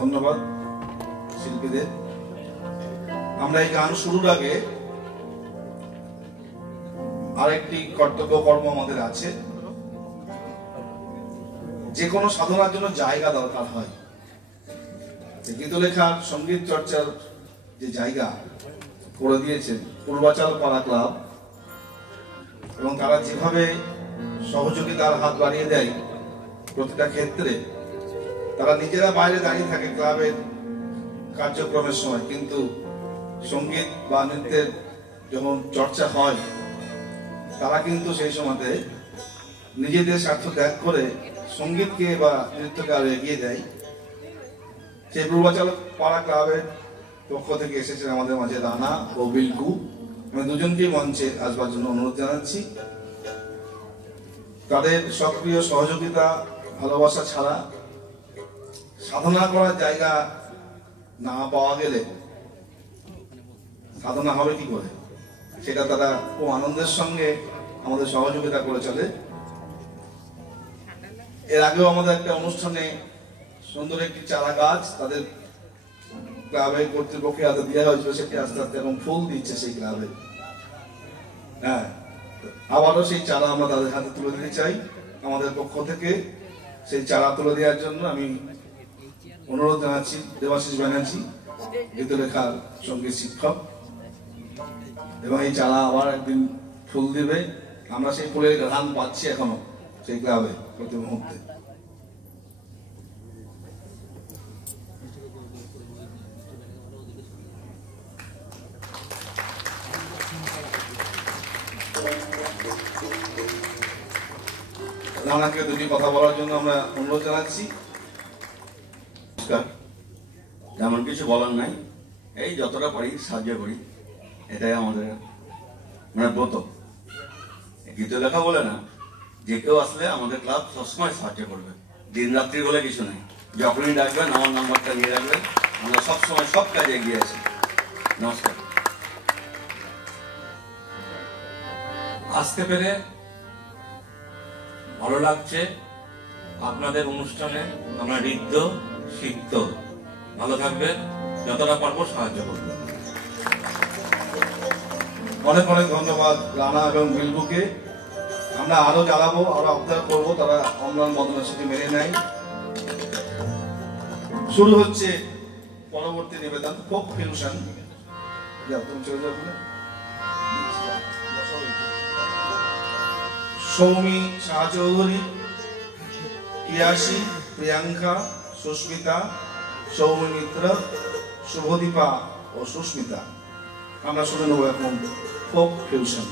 ধন্যবাদ শিল্পীদের। আমরা এই গান শুরুর আগে আরেকটি কর্তব্য কর্ম আমাদের আছে। যে কোনো সাধনার জন্য জায়গা দরকার হয়। গীতলেখার সঙ্গীত চর্চার যে জায়গা করে দিয়েছেন পূর্বাচল পাড়া ক্লাব, এবং তারা যেভাবে সহযোগিতার হাত বাড়িয়ে দেয় প্রতিটা ক্ষেত্রে, তারা নিজেরা বাইরে দাঁড়িয়ে থাকে ক্লাবের কার্যক্রমের সময়, কিন্তু সঙ্গীত বা নৃত্যের যখন চর্চা হয় তারা কিন্তু সেই সময়তে নিজেদের স্বার্থ ত্যাগ করে সঙ্গীতকে বা নৃত্যকে আরো এগিয়ে দেয়। সেই পূর্বাচল পাড়া ক্লাবের পক্ষ থেকে এসেছেন আমাদের মাঝে রানা ও বিলকু। আমি দুজনকেই মঞ্চে আসবার জন্য অনুরোধ জানাচ্ছি। তাদের সক্রিয় সহযোগিতা ভালোবাসা ছাড়া সাধনা করার জায়গা না পাওয়া গেলে সাধনা হবে কি করে, সেটা তারা খুব আনন্দের সঙ্গে আমাদের সহযোগিতা করে চলে। এর আগেও আমাদের একটা অনুষ্ঠানে সুন্দর একটি চারা গাছ তাদের ক্লাবের কর্তৃপক্ষের হাতে দেওয়া হয়েছিল, সেটি আস্তে আস্তে এখন ফুল দিচ্ছে সেই ক্লাবে। হ্যাঁ, আবারও সেই চারা আমরা তাদের হাতে তুলে দিতে চাই। আমাদের পক্ষ থেকে সেই চারা তুলে দেওয়ার জন্য আমি অনুরোধ জানাচ্ছি দেবাশিস ব্যানার্জি, গীতলেখার সঙ্গীত শিক্ষক, এবং এই চারা আবার একদিন ফুল দিবে। আমরা সেই ফুলের ঘ্রাণ পাচ্ছি এখনো সেই ক্লাবে প্রতি মুহূর্তে। রানাকে দুটি কথা বলার জন্য আমরা অনুরোধ জানাচ্ছি। তেমন কিছু বলার নাই, এই যতটা পারি সাহায্য করি, এটাই আমাদের মানে ব্রত। গীতলেখা বলে না, যে কেউ আসলে আমাদের ক্লাব সবসময় সাহায্য করবে, দিন রাত্রি বলে কিছু নেই। যখনই ডাকবেন আমার নাম্বারটা নিয়ে রাখবেন, আমরা সবসময় সব কাজে এগিয়ে আছি। নমস্কার। আসতে পেরে ভালো লাগছে। আপনাদের অনুষ্ঠানে আমরা ঋদ্ধ সিদ্ধ। ভালো থাকবেন, যতটা পারবো সাহায্য করবো। অনেক অনেক ধন্যবাদ রানা এবং বিলবুকে। আমরা আরো জ্বালাবো, আরো আবদার করবো, তারা অম্লান বদনের সাথে মেনে নেয়। শুরু হচ্ছে পরবর্তী নিবেদন, ফোক ফিউশন। সৌমি শাহ চৌধুরী, ইয়াসি, প্রিয়াঙ্কা, সুস্মিতা, সৌমি মিত্র, শুভদীপা ও সুস্মিতা। আমরা শুনে নেবো এখন ফোক ফিউশন।